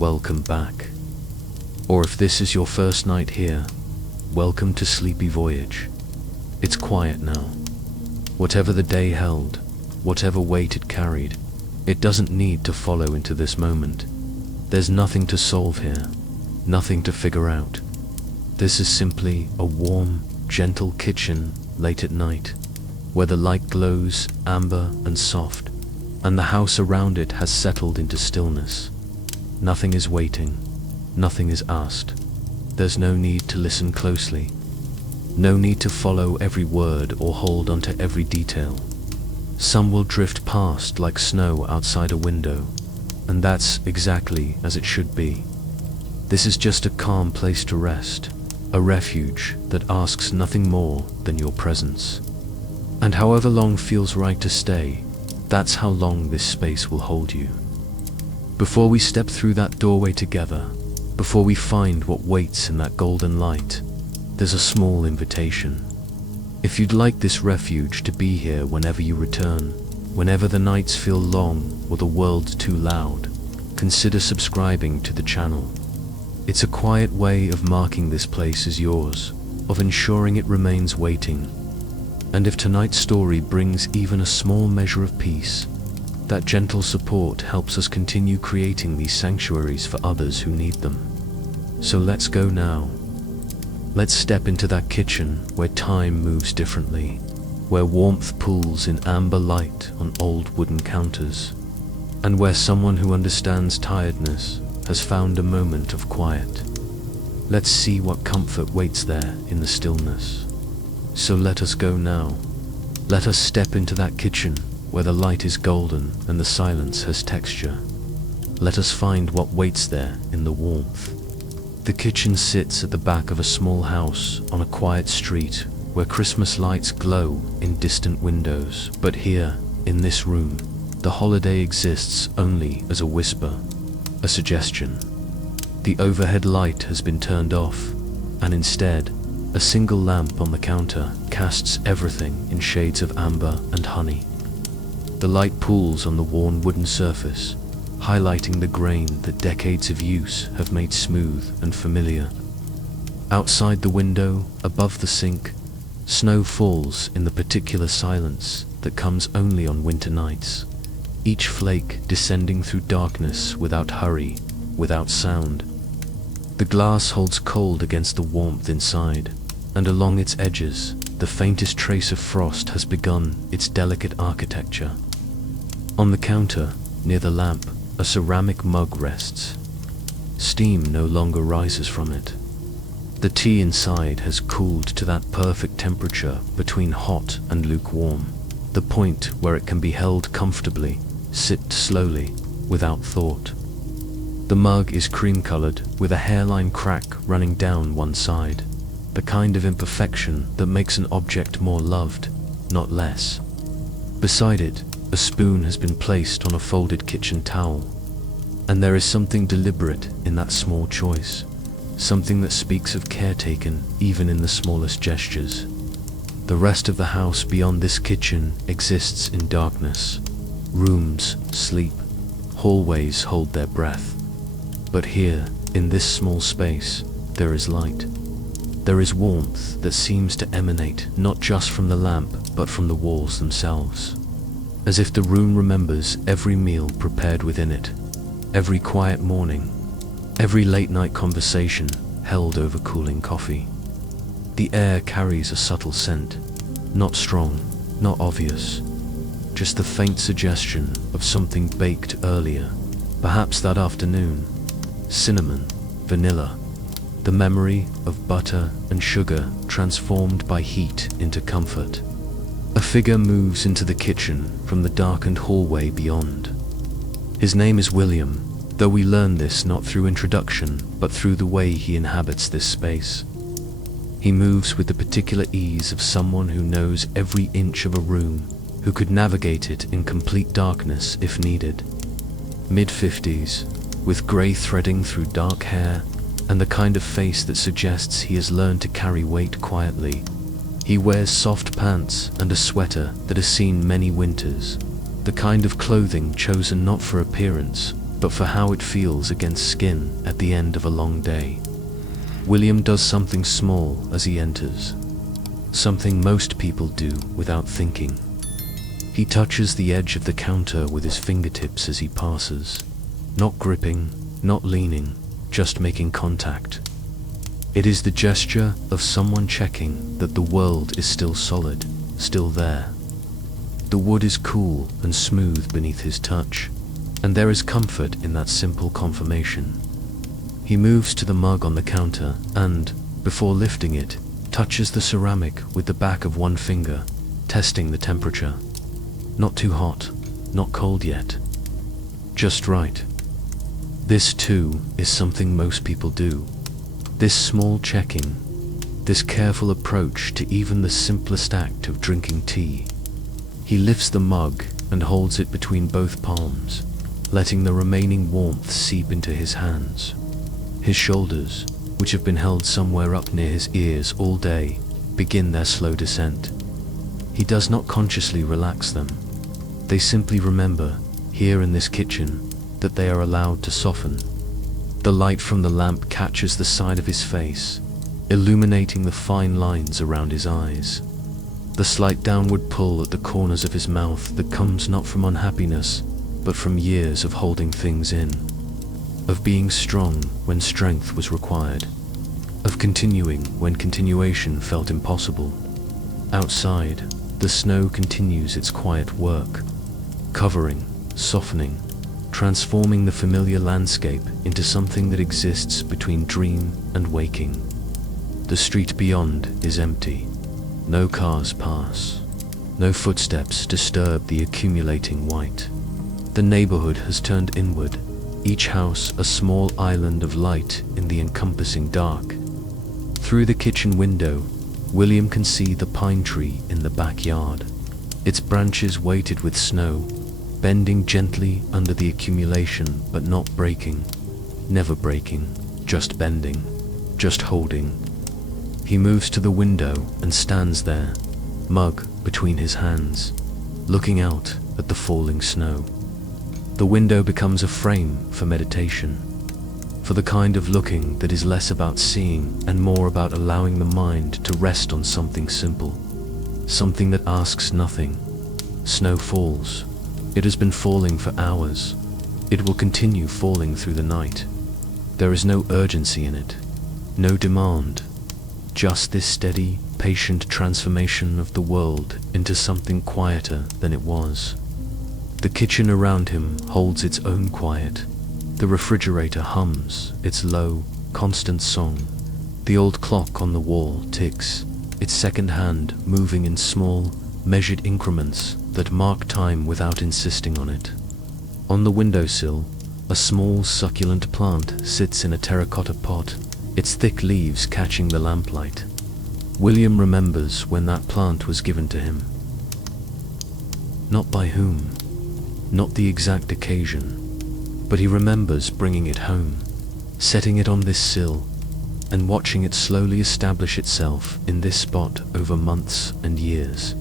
welcome back. Or if this is your first night here, welcome to Sleepy Voyage. It's quiet now. Whatever the day held, whatever weight it carried, it doesn't need to follow into this moment. There's nothing to solve here, nothing to figure out. This is simply a warm, gentle kitchen late at night, where the light glows amber and soft, and the house around it has settled into stillness. Nothing is waiting, nothing is asked. There's no need to listen closely, no need to follow every word or hold onto every detail. Some will drift past like snow outside a window, and that's exactly as it should be. This is just a calm place to rest, a refuge that asks nothing more than your presence. And however long feels right to stay, that's how long this space will hold you. Before we step through that doorway together, before we find what waits in that golden light, there's a small invitation. If you'd like this refuge to be here whenever you return, whenever the nights feel long or the world too loud, consider subscribing to the channel. It's a quiet way of marking this place as yours, of ensuring it remains waiting. And if tonight's story brings even a small measure of peace, that gentle support helps us continue creating these sanctuaries for others who need them. So let's go now. Let's step into that kitchen where time moves differently, where warmth pools in amber light on old wooden counters, and where someone who understands tiredness has found a moment of quiet. Let's see what comfort waits there in the stillness. So let us go now. Let us step into that kitchen where the light is golden and the silence has texture. Let us find what waits there in the warmth. The kitchen sits at the back of a small house on a quiet street where Christmas lights glow in distant windows. But here, in this room, the holiday exists only as a whisper, a suggestion. The overhead light has been turned off, and instead, a single lamp on the counter casts everything in shades of amber and honey. The light pools on the worn wooden surface, highlighting the grain that decades of use have made smooth and familiar. Outside the window, above the sink, snow falls in the particular silence that comes only on winter nights, each flake descending through darkness without hurry, without sound. The glass holds cold against the warmth inside, and along its edges, the faintest trace of frost has begun its delicate architecture. On the counter, near the lamp, a ceramic mug rests. Steam no longer rises from it. The tea inside has cooled to that perfect temperature between hot and lukewarm, the point where it can be held comfortably, sipped slowly, without thought. The mug is cream-colored, with a hairline crack running down one side, the kind of imperfection that makes an object more loved, not less. Beside it, a spoon has been placed on a folded kitchen towel, and there is something deliberate in that small choice, something that speaks of care taken even in the smallest gestures. The rest of the house beyond this kitchen exists in darkness. Rooms sleep, hallways hold their breath. But here, in this small space, there is light. There is warmth that seems to emanate not just from the lamp, but from the walls themselves. As if the room remembers every meal prepared within it, every quiet morning, every late-night conversation held over cooling coffee. The air carries a subtle scent, not strong, not obvious, just the faint suggestion of something baked earlier, perhaps that afternoon. Cinnamon, vanilla, the memory of butter and sugar transformed by heat into comfort. A figure moves into the kitchen from the darkened hallway beyond. His name is William, though we learn this not through introduction, but through the way he inhabits this space. He moves with the particular ease of someone who knows every inch of a room, who could navigate it in complete darkness if needed. Mid-50s, with grey threading through dark hair, and the kind of face that suggests he has learned to carry weight quietly. He wears soft pants and a sweater that has seen many winters, the kind of clothing chosen not for appearance, but for how it feels against skin at the end of a long day. William does something small as he enters, something most people do without thinking. He touches the edge of the counter with his fingertips as he passes, not gripping, not leaning, just making contact. It is the gesture of someone checking that the world is still solid, still there. The wood is cool and smooth beneath his touch, and there is comfort in that simple confirmation. He moves to the mug on the counter and, before lifting it, touches the ceramic with the back of one finger, testing the temperature. Not too hot, not cold yet. Just right. This too is something most people do. This small checking, this careful approach to even the simplest act of drinking tea. He lifts the mug and holds it between both palms, letting the remaining warmth seep into his hands. His shoulders, which have been held somewhere up near his ears all day, begin their slow descent. He does not consciously relax them. They simply remember, here in this kitchen, that they are allowed to soften. The light from the lamp catches the side of his face, illuminating the fine lines around his eyes. The slight downward pull at the corners of his mouth that comes not from unhappiness, but from years of holding things in, of being strong when strength was required, of continuing when continuation felt impossible. Outside, the snow continues its quiet work, covering, softening, transforming the familiar landscape into something that exists between dream and waking. The street beyond is empty. No cars pass. No footsteps disturb the accumulating white. The neighborhood has turned inward, each house a small island of light in the encompassing dark. Through the kitchen window, William can see the pine tree in the backyard, its branches weighted with snow, bending gently under the accumulation but not breaking, never breaking, just bending, just holding. He moves to the window and stands there, mug between his hands, looking out at the falling snow. The window becomes a frame for meditation, for the kind of looking that is less about seeing and more about allowing the mind to rest on something simple, something that asks nothing. Snow falls. It has been falling for hours. It will continue falling through the night. There is no urgency in it, no demand, just this steady, patient transformation of the world into something quieter than it was. The kitchen around him holds its own quiet. The refrigerator hums its low, constant song. The old clock on the wall ticks, its second hand moving in small, measured increments that mark time without insisting on it. On the windowsill, a small succulent plant sits in a terracotta pot, its thick leaves catching the lamplight. William remembers when that plant was given to him. Not by whom, not the exact occasion, but he remembers bringing it home, setting it on this sill, and watching it slowly establish itself in this spot over months and years.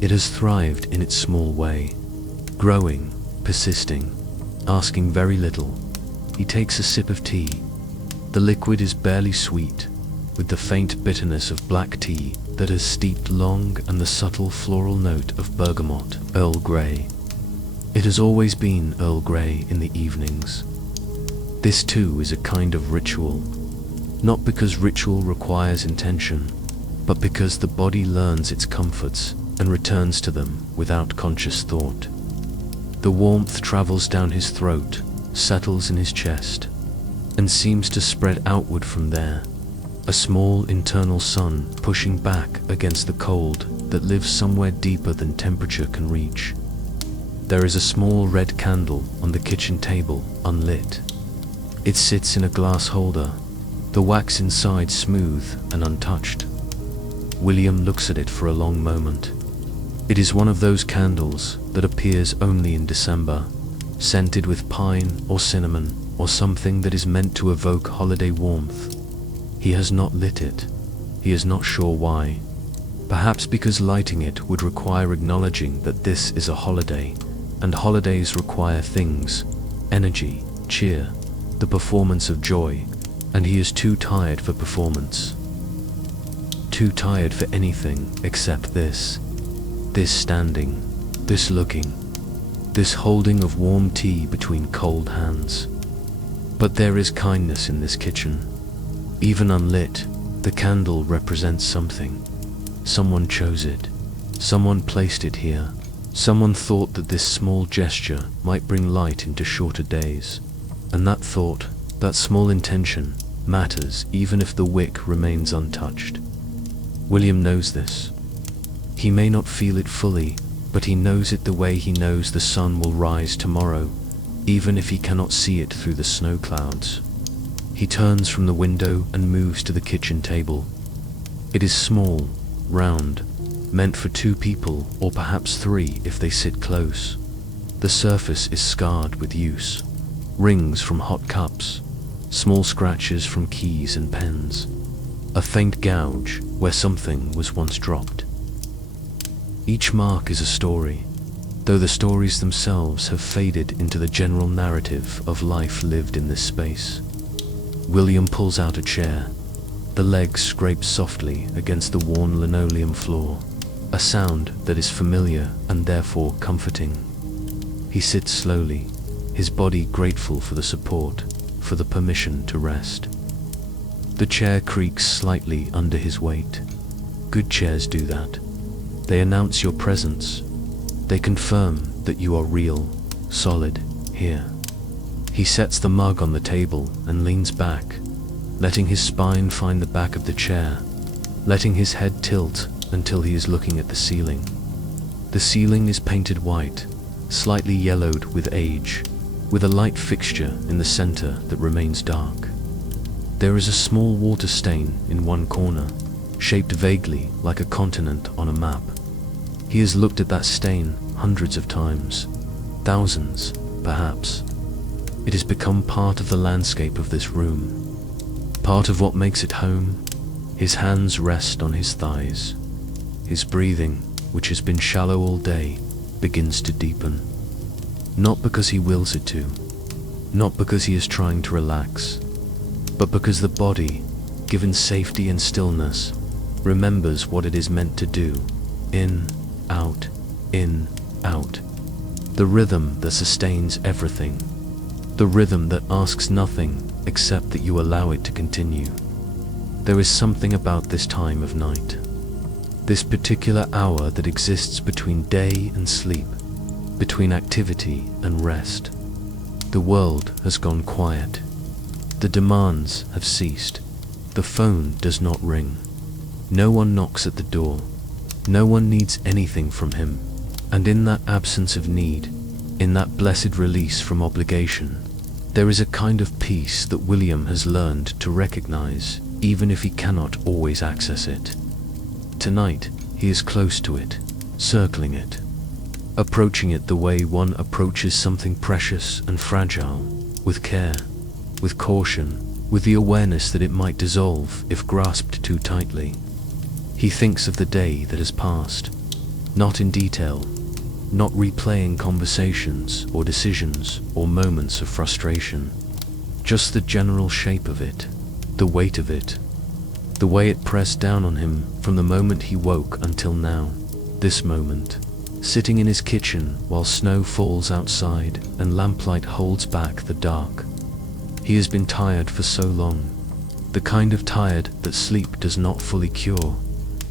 It has thrived in its small way, growing, persisting, asking very little. He takes a sip of tea. The liquid is barely sweet, with the faint bitterness of black tea that has steeped long and the subtle floral note of bergamot, Earl Grey. It has always been Earl Grey in the evenings. This too is a kind of ritual, not because ritual requires intention, but because the body learns its comforts and returns to them without conscious thought. The warmth travels down his throat, settles in his chest, and seems to spread outward from there, a small internal sun pushing back against the cold that lives somewhere deeper than temperature can reach. There is a small red candle on the kitchen table, unlit. It sits in a glass holder, the wax inside smooth and untouched. William looks at it for a long moment. It is one of those candles that appears only in December, scented with pine or cinnamon or something that is meant to evoke holiday warmth. He has not lit it. He is not sure why. Perhaps because lighting it would require acknowledging that this is a holiday, and holidays require things energy, cheer, the performance of joy, and he is too tired for performance. Too tired for anything except this. This standing, this looking, this holding of warm tea between cold hands. But there is kindness in this kitchen. Even unlit, the candle represents something. Someone chose it. Someone placed it here. Someone thought that this small gesture might bring light into shorter days. And that thought, that small intention, matters even if the wick remains untouched. William knows this. He may not feel it fully, but he knows it the way he knows the sun will rise tomorrow, even if he cannot see it through the snow clouds. He turns from the window and moves to the kitchen table. It is small, round, meant for 2 people or perhaps 3 if they sit close. The surface is scarred with use. Rings from hot cups, small scratches from keys and pens, a faint gouge where something was once dropped. Each mark is a story, though the stories themselves have faded into the general narrative of life lived in this space. William pulls out a chair. The legs scrape softly against the worn linoleum floor, a sound that is familiar and therefore comforting. He sits slowly, his body grateful for the support, for the permission to rest. The chair creaks slightly under his weight. Good chairs do that. They announce your presence. They confirm that you are real, solid, here. He sets the mug on the table and leans back, letting his spine find the back of the chair, letting his head tilt until he is looking at the ceiling. The ceiling is painted white, slightly yellowed with age, with a light fixture in the center that remains dark. There is a small water stain in one corner, shaped vaguely like a continent on a map. He has looked at that stain hundreds of times, thousands, perhaps. It has become part of the landscape of this room, part of what makes it home. His hands rest on his thighs. His breathing, which has been shallow all day, begins to deepen. Not because he wills it to, not because he is trying to relax, but because the body, given safety and stillness, remembers what it is meant to do. In, out, in, out. The rhythm that sustains everything. The rhythm that asks nothing except that you allow it to continue. There is something about this time of night, this particular hour that exists between day and sleep, between activity and rest. The world has gone quiet. The demands have ceased. The phone does not ring. No one knocks at the door. No one needs anything from him. And in that absence of need, in that blessed release from obligation, there is a kind of peace that William has learned to recognize, even if he cannot always access it. Tonight, he is close to it, circling it, approaching it the way one approaches something precious and fragile, with care, with caution, with the awareness that it might dissolve if grasped too tightly. He thinks of the day that has passed, not in detail, not replaying conversations or decisions or moments of frustration, just the general shape of it, the weight of it, the way it pressed down on him from the moment he woke until now, this moment, sitting in his kitchen while snow falls outside and lamplight holds back the dark. He has been tired for so long, the kind of tired that sleep does not fully cure,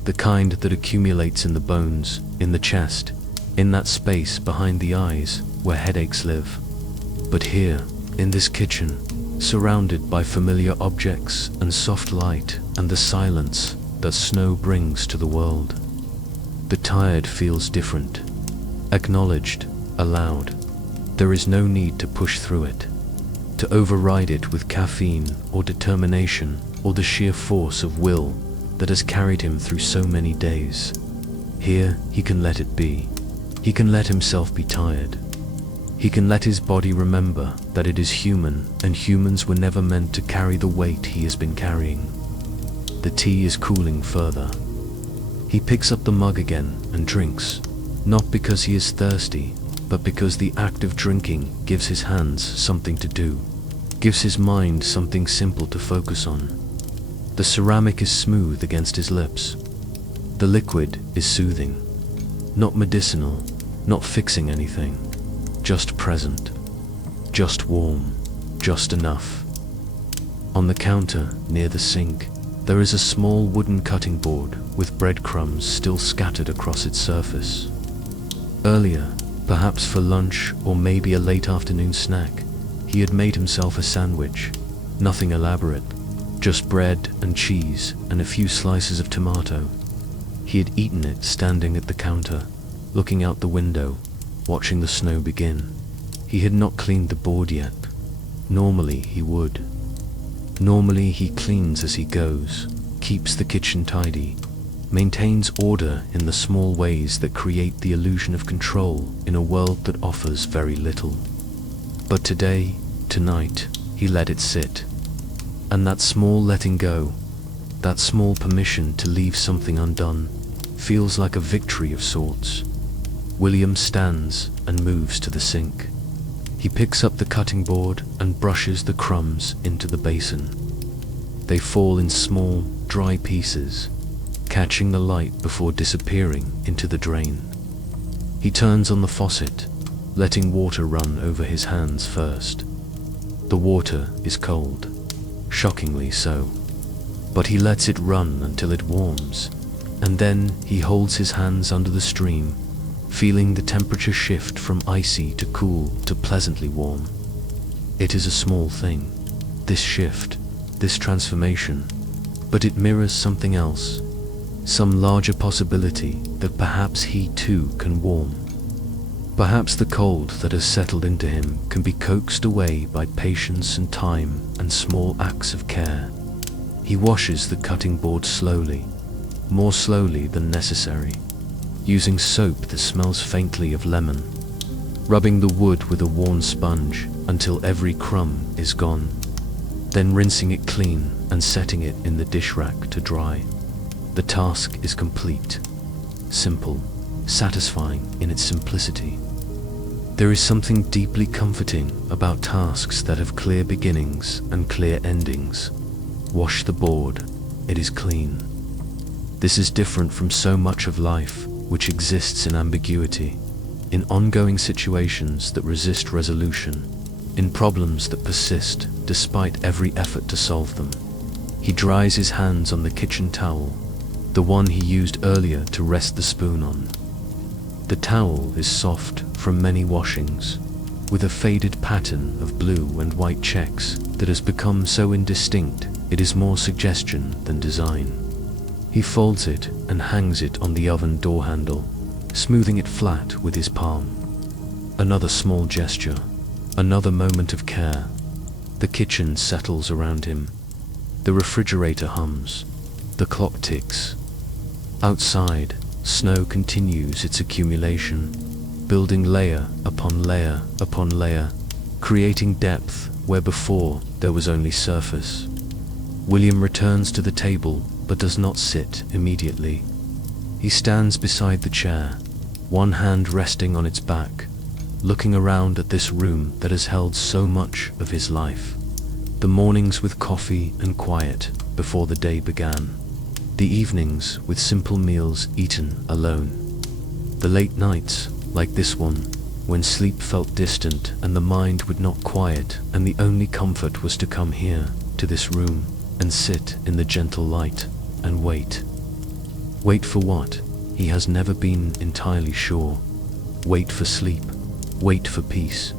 the kind that accumulates in the bones, in the chest, in that space behind the eyes where headaches live. But here, in this kitchen, surrounded by familiar objects and soft light and the silence that snow brings to the world, the tired feels different, acknowledged, allowed. There is no need to push through it, to override it with caffeine or determination or the sheer force of will that has carried him through so many days. Here, he can let it be. He can let himself be tired. He can let his body remember that it is human, and humans were never meant to carry the weight he has been carrying. The tea is cooling further. He picks up the mug again and drinks, not because he is thirsty, but because the act of drinking gives his hands something to do, gives his mind something simple to focus on. The ceramic is smooth against his lips. The liquid is soothing, not medicinal, not fixing anything, just present, just warm, just enough. On the counter, near the sink, there is a small wooden cutting board with breadcrumbs still scattered across its surface. Earlier, perhaps for lunch or maybe a late afternoon snack, he had made himself a sandwich, nothing elaborate, just bread and cheese and a few slices of tomato. He had eaten it standing at the counter, looking out the window, watching the snow begin. He had not cleaned the board yet. Normally he would. Normally he cleans as he goes, keeps the kitchen tidy, maintains order in the small ways that create the illusion of control in a world that offers very little. But today, tonight, he let it sit. And that small letting go, that small permission to leave something undone, feels like a victory of sorts. William stands and moves to the sink. He picks up the cutting board and brushes the crumbs into the basin. They fall in small, dry pieces, catching the light before disappearing into the drain. He turns on the faucet, letting water run over his hands first. The water is cold, shockingly so, but he lets it run until it warms, and then he holds his hands under the stream, feeling the temperature shift from icy to cool to pleasantly warm. It is a small thing, this shift, this transformation, but it mirrors something else, some larger possibility that perhaps he too can warm. Perhaps the cold that has settled into him can be coaxed away by patience and time and small acts of care. He washes the cutting board slowly, more slowly than necessary, using soap that smells faintly of lemon, rubbing the wood with a worn sponge until every crumb is gone, then rinsing it clean and setting it in the dish rack to dry. The task is complete, simple, satisfying in its simplicity. There is something deeply comforting about tasks that have clear beginnings and clear endings. Wash the board, it is clean. This is different from so much of life, which exists in ambiguity, in ongoing situations that resist resolution, in problems that persist despite every effort to solve them. He dries his hands on the kitchen towel, the one he used earlier to rest the spoon on. The towel is soft from many washings, with a faded pattern of blue and white checks that has become so indistinct it is more suggestion than design. He folds it and hangs it on the oven door handle, smoothing it flat with his palm. Another small gesture, another moment of care. The kitchen settles around him. The refrigerator hums. The clock ticks. Outside, snow continues its accumulation, building layer upon layer upon layer, creating depth where before there was only surface. William returns to the table but does not sit immediately. He stands beside the chair, one hand resting on its back, looking around at this room that has held so much of his life. The mornings with coffee and quiet before the day began. The evenings with simple meals eaten alone. The late nights, like this one, when sleep felt distant and the mind would not quiet and the only comfort was to come here, to this room, and sit in the gentle light and wait. Wait for what? He has never been entirely sure. Wait for sleep. Wait for peace.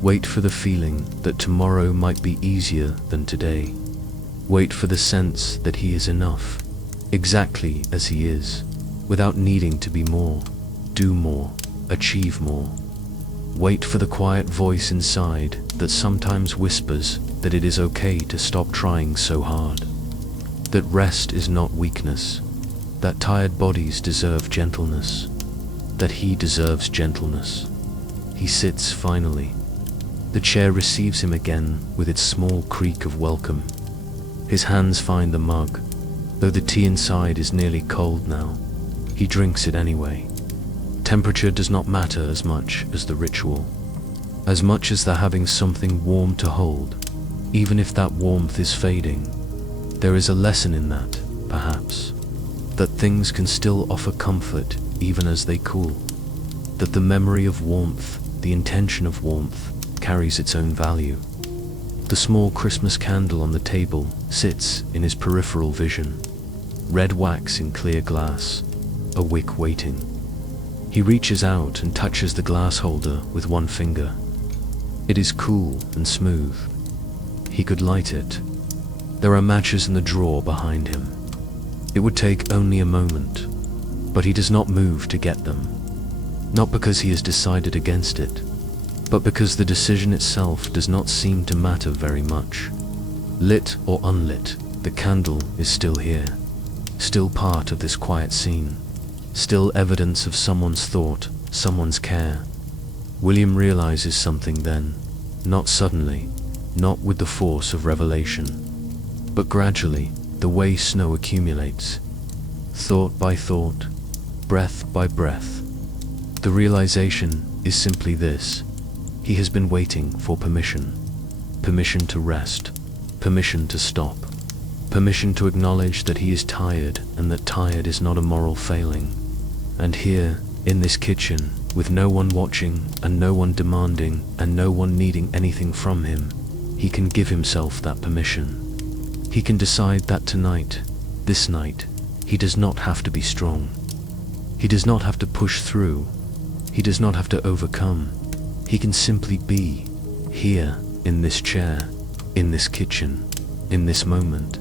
Wait for the feeling that tomorrow might be easier than today. Wait for the sense that he is enough, exactly as he is, without needing to be more, do more, achieve more. Wait for the quiet voice inside that sometimes whispers that it is okay to stop trying so hard, that rest is not weakness, that tired bodies deserve gentleness, that he deserves gentleness. He sits finally. The chair receives him again with its small creak of welcome. His hands find the mug. Though the tea inside is nearly cold now, he drinks it anyway. Temperature does not matter as much as the ritual, as much as the having something warm to hold, even if that warmth is fading. There is a lesson in that, perhaps, that things can still offer comfort even as they cool, that the memory of warmth, the intention of warmth, carries its own value. The small Christmas candle on the table sits in his peripheral vision, red wax in clear glass, a wick waiting. He reaches out and touches the glass holder with one finger. It is cool and smooth. He could light it. There are matches in the drawer behind him. It would take only a moment, but he does not move to get them. Not because he has decided against it, but because the decision itself does not seem to matter very much. Lit or unlit, the candle is still here, still part of this quiet scene, still evidence of someone's thought, someone's care. William realizes something then, not suddenly, not with the force of revelation, but gradually, the way snow accumulates, thought by thought, breath by breath. The realization is simply this: he has been waiting for permission. Permission to rest, permission to stop, permission to acknowledge that he is tired and that tired is not a moral failing. And here, in this kitchen, with no one watching and no one demanding and no one needing anything from him, he can give himself that permission. He can decide that tonight, this night, he does not have to be strong. He does not have to push through. He does not have to overcome. He can simply be here, in this chair, in this kitchen, in this moment,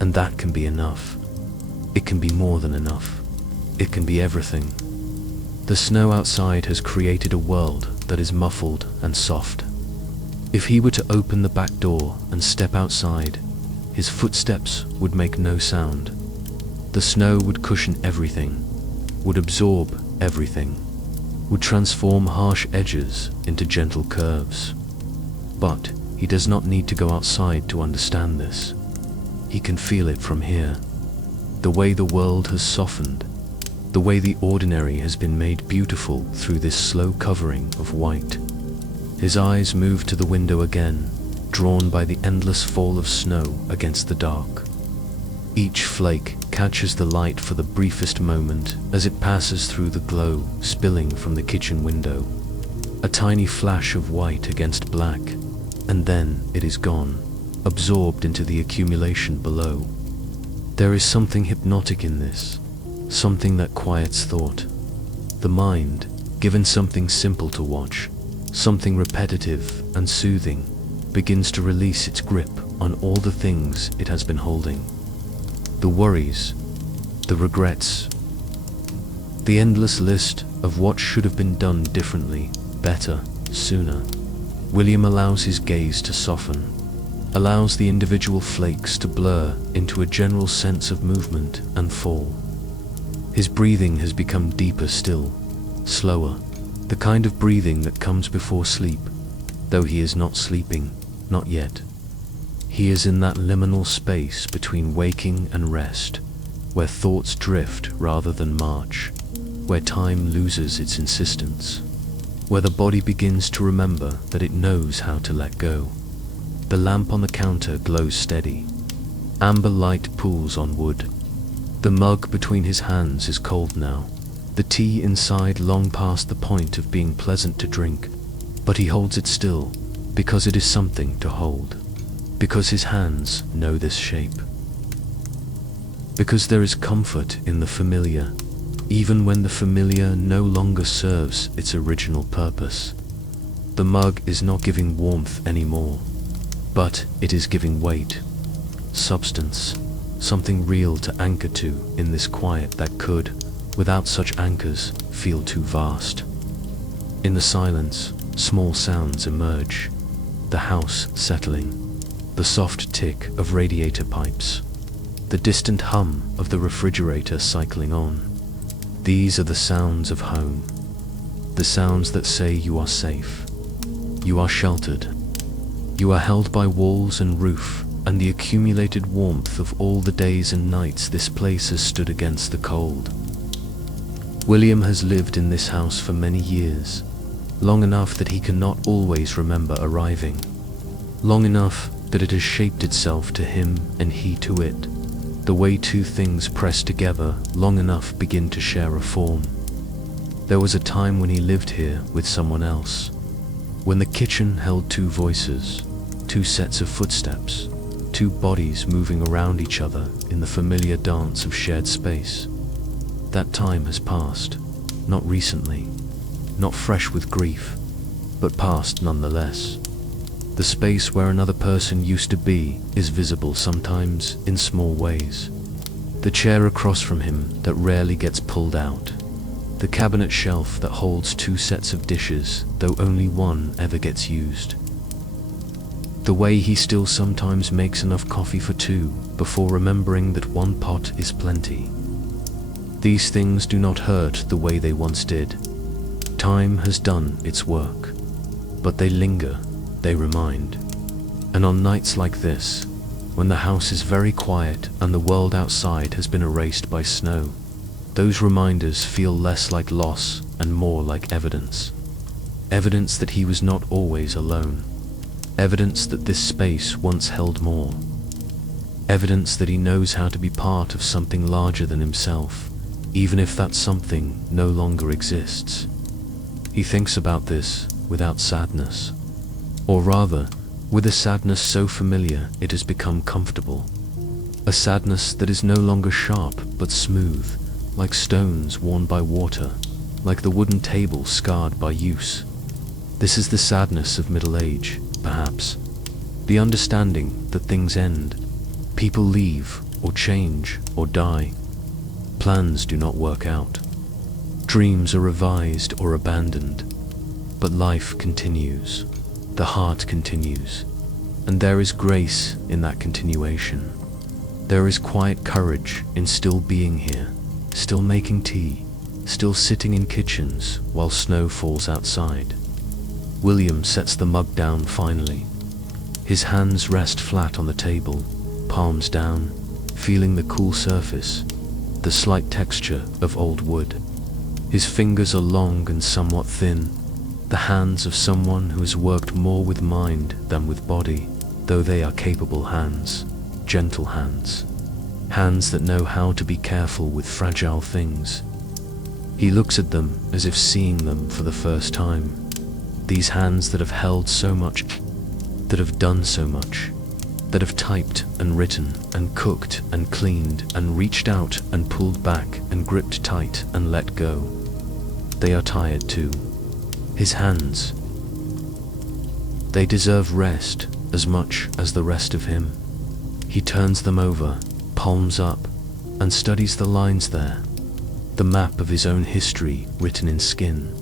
and that can be enough. It can be more than enough. It can be everything. The snow outside has created a world that is muffled and soft. If he were to open the back door and step outside, his footsteps would make no sound. The snow would cushion everything, would absorb everything, would transform harsh edges into gentle curves. But he does not need to go outside to understand this. He can feel it from here. The way the world has softened, the way the ordinary has been made beautiful through this slow covering of white. His eyes move to the window again, drawn by the endless fall of snow against the dark. Each flake catches the light for the briefest moment as it passes through the glow spilling from the kitchen window. A tiny flash of white against black, and then it is gone, absorbed into the accumulation below. There is something hypnotic in this, something that quiets thought. The mind, given something simple to watch, something repetitive and soothing, begins to release its grip on all the things it has been holding. The worries, the regrets, the endless list of what should have been done differently, better, sooner. William allows his gaze to soften, allows the individual flakes to blur into a general sense of movement and fall. His breathing has become deeper still, slower, the kind of breathing that comes before sleep, though he is not sleeping, not yet. He is in that liminal space between waking and rest, where thoughts drift rather than march, where time loses its insistence, where the body begins to remember that it knows how to let go. The lamp on the counter glows steady. Amber light pools on wood. The mug between his hands is cold now, the tea inside long past the point of being pleasant to drink, but he holds it still, because it is something to hold, because his hands know this shape. Because there is comfort in the familiar, even when the familiar no longer serves its original purpose. The mug is not giving warmth anymore, but it is giving weight, substance, something real to anchor to in this quiet that could, without such anchors, feel too vast. In the silence, small sounds emerge, the house settling, the soft tick of radiator pipes, the distant hum of the refrigerator cycling on. These are the sounds of home, the sounds that say you are safe, you are sheltered, you are held by walls and roof and the accumulated warmth of all the days and nights this place has stood against the cold. William has lived in this house for many years, long enough that he cannot always remember arriving, long enough that it has shaped itself to him and he to it, the way two things pressed together long enough begin to share a form. There was a time when he lived here with someone else, when the kitchen held two voices, two sets of footsteps, two bodies moving around each other in the familiar dance of shared space. That time has passed, not recently, not fresh with grief, but past nonetheless. The space where another person used to be is visible sometimes in small ways. The chair across from him that rarely gets pulled out. The cabinet shelf that holds two sets of dishes, though only one ever gets used. The way he still sometimes makes enough coffee for two before remembering that one pot is plenty. These things do not hurt the way they once did. Time has done its work, but they linger, they remind. And on nights like this, when the house is very quiet and the world outside has been erased by snow, those reminders feel less like loss and more like evidence. Evidence that he was not always alone. Evidence that this space once held more. Evidence that he knows how to be part of something larger than himself, even if that something no longer exists. He thinks about this without sadness, or rather, with a sadness so familiar it has become comfortable. A sadness that is no longer sharp but smooth, like stones worn by water, like the wooden table scarred by use. This is the sadness of middle age, perhaps. The understanding that things end. People leave, or change, or die. Plans do not work out. Dreams are revised or abandoned. But life continues. The heart continues. And there is grace in that continuation. There is quiet courage in still being here, still making tea, still sitting in kitchens while snow falls outside. William sets the mug down finally. His hands rest flat on the table, palms down, feeling the cool surface, the slight texture of old wood. His fingers are long and somewhat thin, the hands of someone who has worked more with mind than with body, though they are capable hands, gentle hands. Hands that know how to be careful with fragile things. He looks at them as if seeing them for the first time. These hands that have held so much, that have done so much, that have typed and written and cooked and cleaned and reached out and pulled back and gripped tight and let go. They are tired too. His hands. They deserve rest as much as the rest of him. He turns them over, palms up, and studies the lines there, the map of his own history written in skin.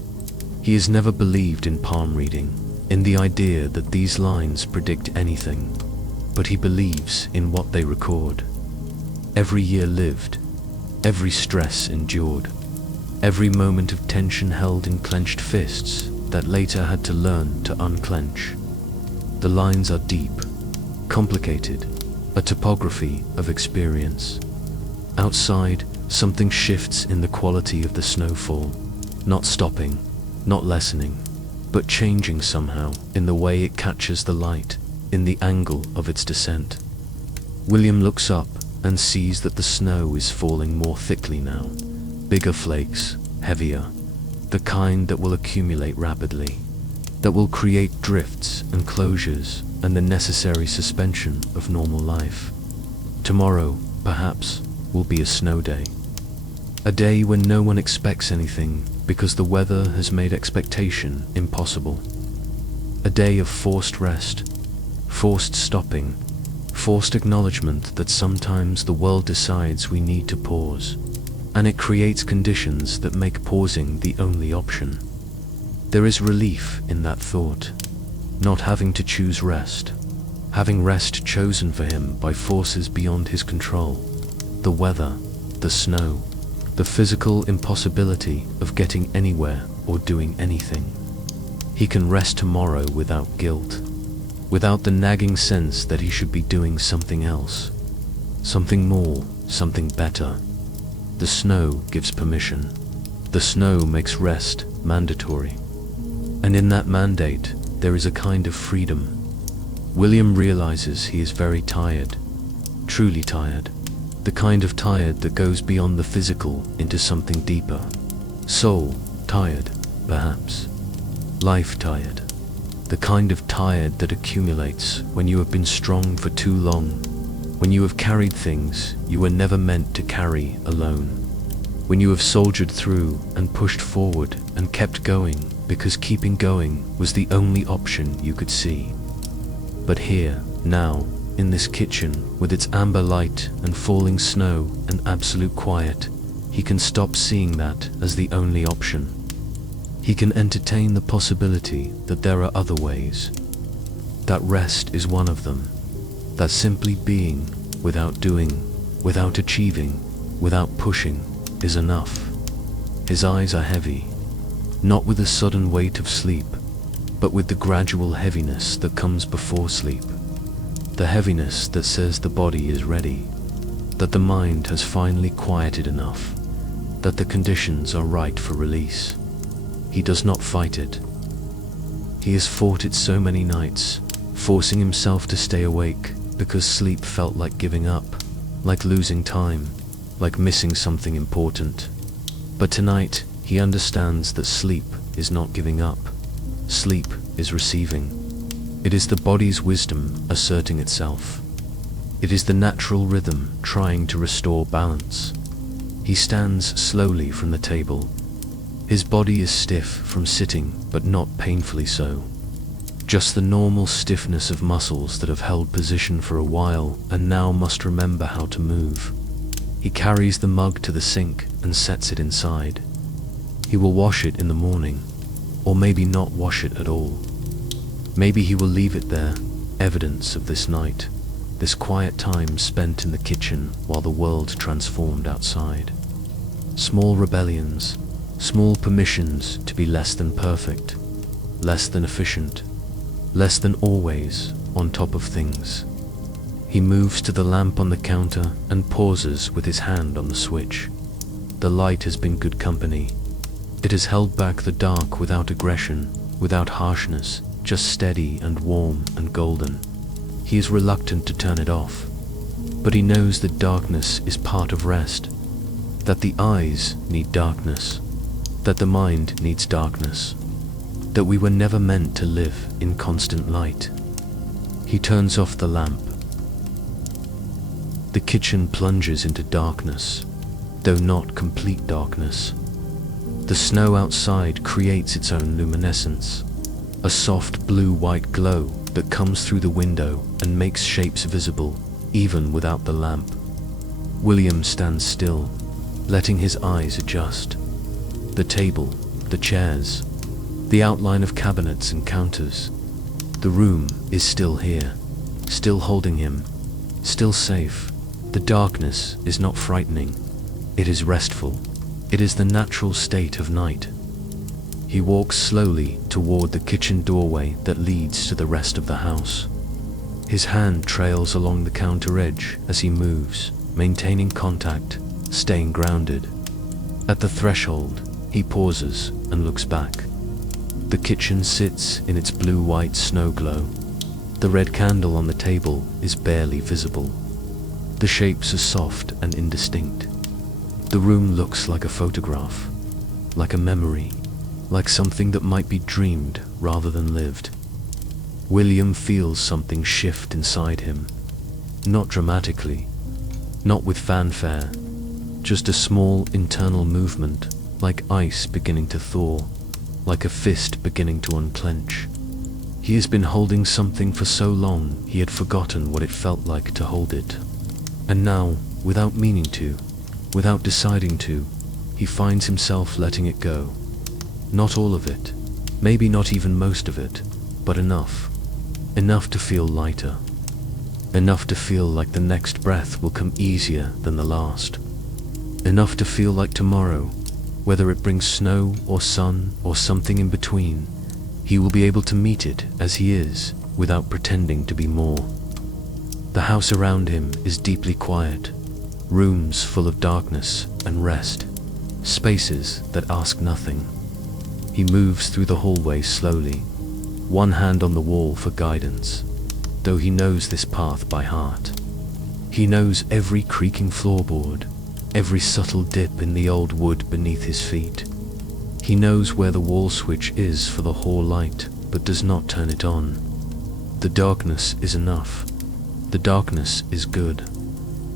He has never believed in palm reading, in the idea that these lines predict anything, but he believes in what they record. Every year lived, every stress endured, every moment of tension held in clenched fists that later had to learn to unclench. The lines are deep, complicated, a topography of experience. Outside, something shifts in the quality of the snowfall, not stopping, not lessening, but changing somehow in the way it catches the light, in the angle of its descent. William looks up and sees that the snow is falling more thickly now, bigger flakes, heavier, the kind that will accumulate rapidly, that will create drifts and closures and the necessary suspension of normal life. Tomorrow, perhaps, will be a snow day. A day when no one expects anything because the weather has made expectation impossible. A day of forced rest, forced stopping, forced acknowledgement that sometimes the world decides we need to pause, and it creates conditions that make pausing the only option. There is relief in that thought, not having to choose rest, having rest chosen for him by forces beyond his control, the weather, the snow, the physical impossibility of getting anywhere or doing anything. He can rest tomorrow without guilt, without the nagging sense that he should be doing something else, something more, something better. The snow gives permission. The snow makes rest mandatory. And in that mandate, there is a kind of freedom. William realizes he is very tired, truly tired. The kind of tired that goes beyond the physical into something deeper. Soul tired, perhaps. Life tired. The kind of tired that accumulates when you have been strong for too long, when you have carried things you were never meant to carry alone, when you have soldiered through and pushed forward and kept going because keeping going was the only option you could see. But here, now, in this kitchen, with its amber light and falling snow and absolute quiet, he can stop seeing that as the only option. He can entertain the possibility that there are other ways. That rest is one of them. That simply being, without doing, without achieving, without pushing, is enough. His eyes are heavy, not with the sudden weight of sleep, but with the gradual heaviness that comes before sleep. The heaviness that says the body is ready, that the mind has finally quieted enough, that the conditions are right for release. He does not fight it. He has fought it so many nights, forcing himself to stay awake because sleep felt like giving up, like losing time, like missing something important. But tonight, he understands that sleep is not giving up. Sleep is receiving. It is the body's wisdom asserting itself. It is the natural rhythm trying to restore balance. He stands slowly from the table. His body is stiff from sitting, but not painfully so. Just the normal stiffness of muscles that have held position for a while and now must remember how to move. He carries the mug to the sink and sets it inside. He will wash it in the morning, or maybe not wash it at all. Maybe he will leave it there, evidence of this night, this quiet time spent in the kitchen while the world transformed outside. Small rebellions, small permissions to be less than perfect, less than efficient, less than always on top of things. He moves to the lamp on the counter and pauses with his hand on the switch. The light has been good company. It has held back the dark without aggression, without harshness, just steady and warm and golden. He is reluctant to turn it off, but he knows that darkness is part of rest, that the eyes need darkness, that the mind needs darkness, that we were never meant to live in constant light. He turns off the lamp. The kitchen plunges into darkness, though not complete darkness. The snow outside creates its own luminescence, a soft blue-white glow that comes through the window and makes shapes visible, even without the lamp. William stands still, letting his eyes adjust. The table, the chairs, the outline of cabinets and counters. The room is still here, still holding him, still safe. The darkness is not frightening. It is restful. It is the natural state of night. He walks slowly toward the kitchen doorway that leads to the rest of the house. His hand trails along the counter edge as he moves, maintaining contact, staying grounded. At the threshold, he pauses and looks back. The kitchen sits in its blue-white snow glow. The red candle on the table is barely visible. The shapes are soft and indistinct. The room looks like a photograph, like a memory, like something that might be dreamed rather than lived. William feels something shift inside him, not dramatically, not with fanfare, just a small internal movement, like ice beginning to thaw, like a fist beginning to unclench. He has been holding something for so long he had forgotten what it felt like to hold it. And now, without meaning to, without deciding to, he finds himself letting it go. Not all of it, maybe not even most of it, but enough. Enough to feel lighter. Enough to feel like the next breath will come easier than the last. Enough to feel like tomorrow, whether it brings snow or sun or something in between, he will be able to meet it as he is, without pretending to be more. The house around him is deeply quiet, rooms full of darkness and rest, spaces that ask nothing. He moves through the hallway slowly, one hand on the wall for guidance, though he knows this path by heart. He knows every creaking floorboard, every subtle dip in the old wood beneath his feet. He knows where the wall switch is for the hall light, but does not turn it on. The darkness is enough. The darkness is good.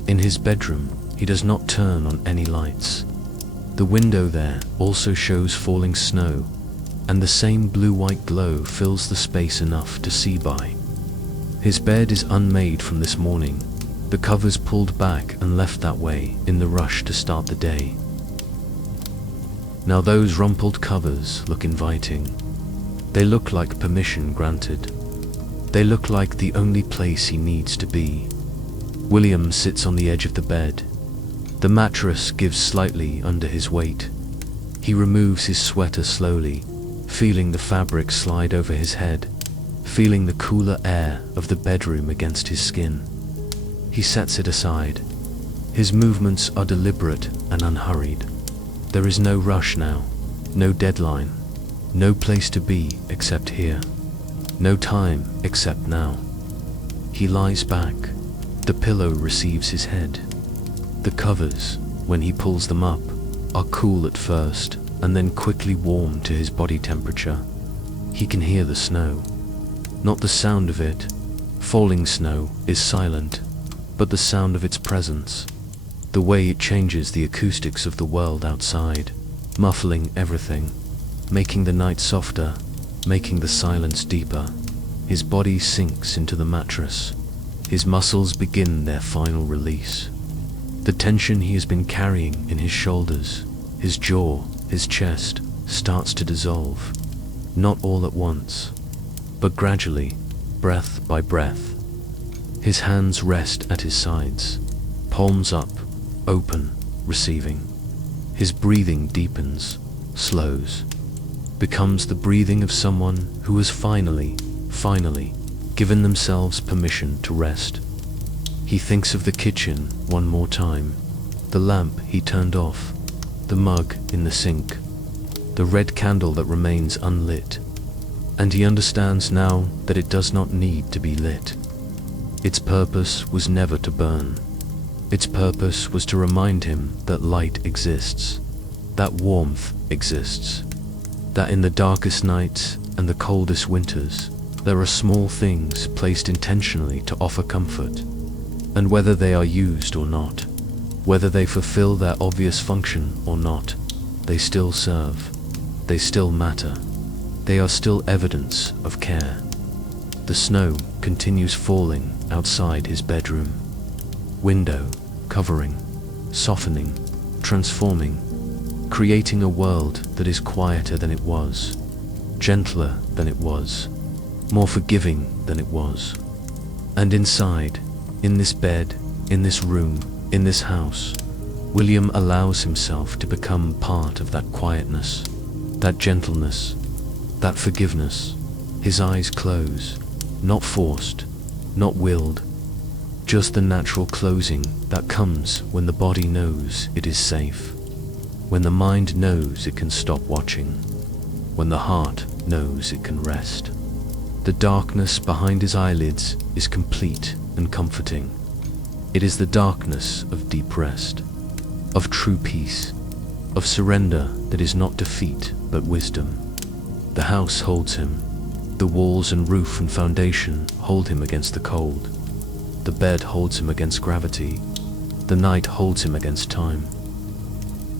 In his bedroom, he does not turn on any lights. The window there also shows falling snow, and the same blue-white glow fills the space enough to see by. His bed is unmade from this morning, the covers pulled back and left that way in the rush to start the day. Now those rumpled covers look inviting. They look like permission granted. They look like the only place he needs to be. William sits on the edge of the bed. The mattress gives slightly under his weight. He removes his sweater slowly, feeling the fabric slide over his head, feeling the cooler air of the bedroom against his skin. He sets it aside. His movements are deliberate and unhurried. There is no rush now, no deadline, no place to be except here, no time except now. He lies back. The pillow receives his head. The covers, when he pulls them up, are cool at first and then quickly warm to his body temperature. He can hear the snow. Not the sound of it. Falling snow is silent, but the sound of its presence. The way it changes the acoustics of the world outside, muffling everything, making the night softer, making the silence deeper. His body sinks into the mattress. His muscles begin their final release. The tension he has been carrying in his shoulders, his jaw, his chest, starts to dissolve. Not all at once, but gradually, breath by breath. His hands rest at his sides, palms up, open, receiving. His breathing deepens, slows, becomes the breathing of someone who has finally given themselves permission to rest. He thinks of the kitchen one more time, the lamp he turned off, the mug in the sink, the red candle that remains unlit, and he understands now that it does not need to be lit. Its purpose was never to burn. Its purpose was to remind him that light exists, that warmth exists, that in the darkest nights and the coldest winters, there are small things placed intentionally to offer comfort, and whether they are used or not, whether they fulfill their obvious function or not, they still serve, they still matter, they are still evidence of care. The snow continues falling outside his bedroom. Window, covering, softening, transforming, creating a world that is quieter than it was, gentler than it was, more forgiving than it was. And inside, in this bed, in this room, in this house, William allows himself to become part of that quietness, that gentleness, that forgiveness. His eyes close, not forced, not willed, just the natural closing that comes when the body knows it is safe, when the mind knows it can stop watching, when the heart knows it can rest. The darkness behind his eyelids is complete and comforting. It is the darkness of deep rest, of true peace, of surrender that is not defeat but wisdom. The house holds him. The walls and roof and foundation hold him against the cold. The bed holds him against gravity. The night holds him against time.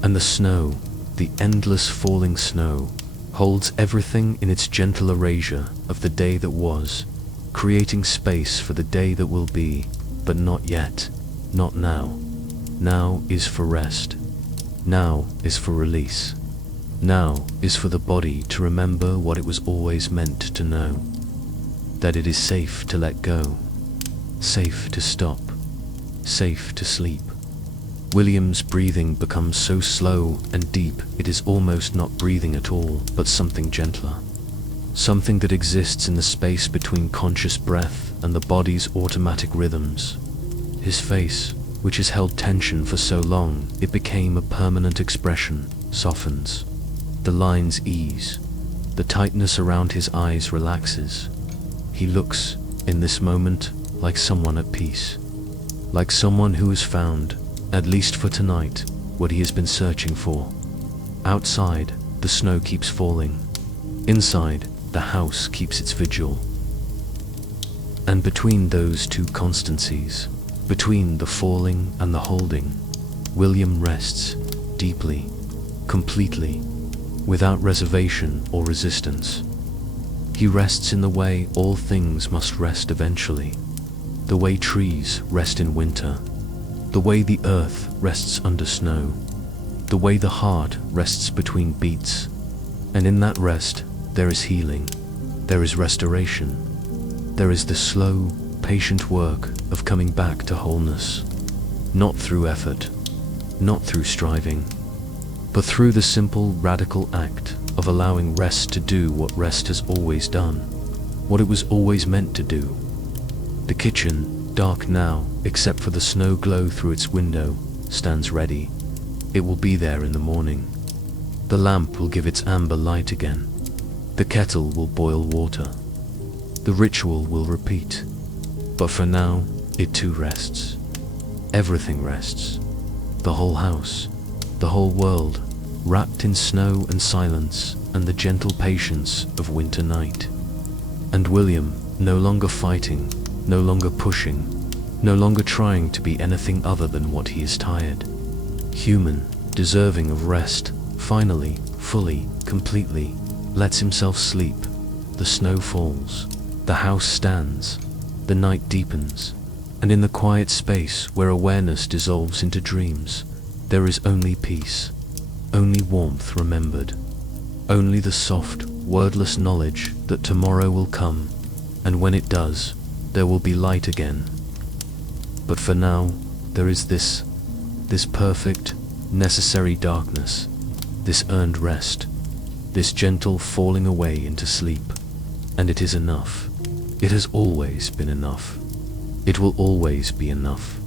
And the snow, the endless falling snow, holds everything in its gentle erasure of the day that was, creating space for the day that will be, but not yet, not now. Now is for rest. Now is for release. Now is for the body to remember what it was always meant to know, that it is safe to let go, safe to stop, safe to sleep. William's breathing becomes so slow and deep it is almost not breathing at all, but something gentler, something that exists in the space between conscious breath and the body's automatic rhythms. His face, which has held tension for so long, it became a permanent expression, softens. The lines ease. The tightness around his eyes relaxes. He looks, in this moment, like someone at peace. Like someone who has found, at least for tonight, what he has been searching for. Outside, the snow keeps falling. Inside, the house keeps its vigil. And between those two constancies, between the falling and the holding, William rests deeply, completely, without reservation or resistance. He rests in the way all things must rest eventually, the way trees rest in winter, the way the earth rests under snow, the way the heart rests between beats. And in that rest, there is healing, there is restoration, there is the slow, patient work of coming back to wholeness, not through effort, not through striving, but through the simple, radical act of allowing rest to do what rest has always done, what it was always meant to do. The kitchen, dark now, except for the snow glow through its window, stands ready. It will be there in the morning. The lamp will give its amber light again. The kettle will boil water. The ritual will repeat. But for now, it too rests. Everything rests. The whole house, the whole world, wrapped in snow and silence and the gentle patience of winter night. And William, no longer fighting, no longer pushing, no longer trying to be anything other than what he is tired. Human, deserving of rest, finally, fully, completely, lets himself sleep. The snow falls, the house stands, the night deepens, and in the quiet space where awareness dissolves into dreams, there is only peace, only warmth remembered, only the soft, wordless knowledge that tomorrow will come, and when it does, there will be light again. But for now, there is this perfect, necessary darkness, this earned rest, this gentle falling away into sleep, and it is enough. It has always been enough. It will always be enough.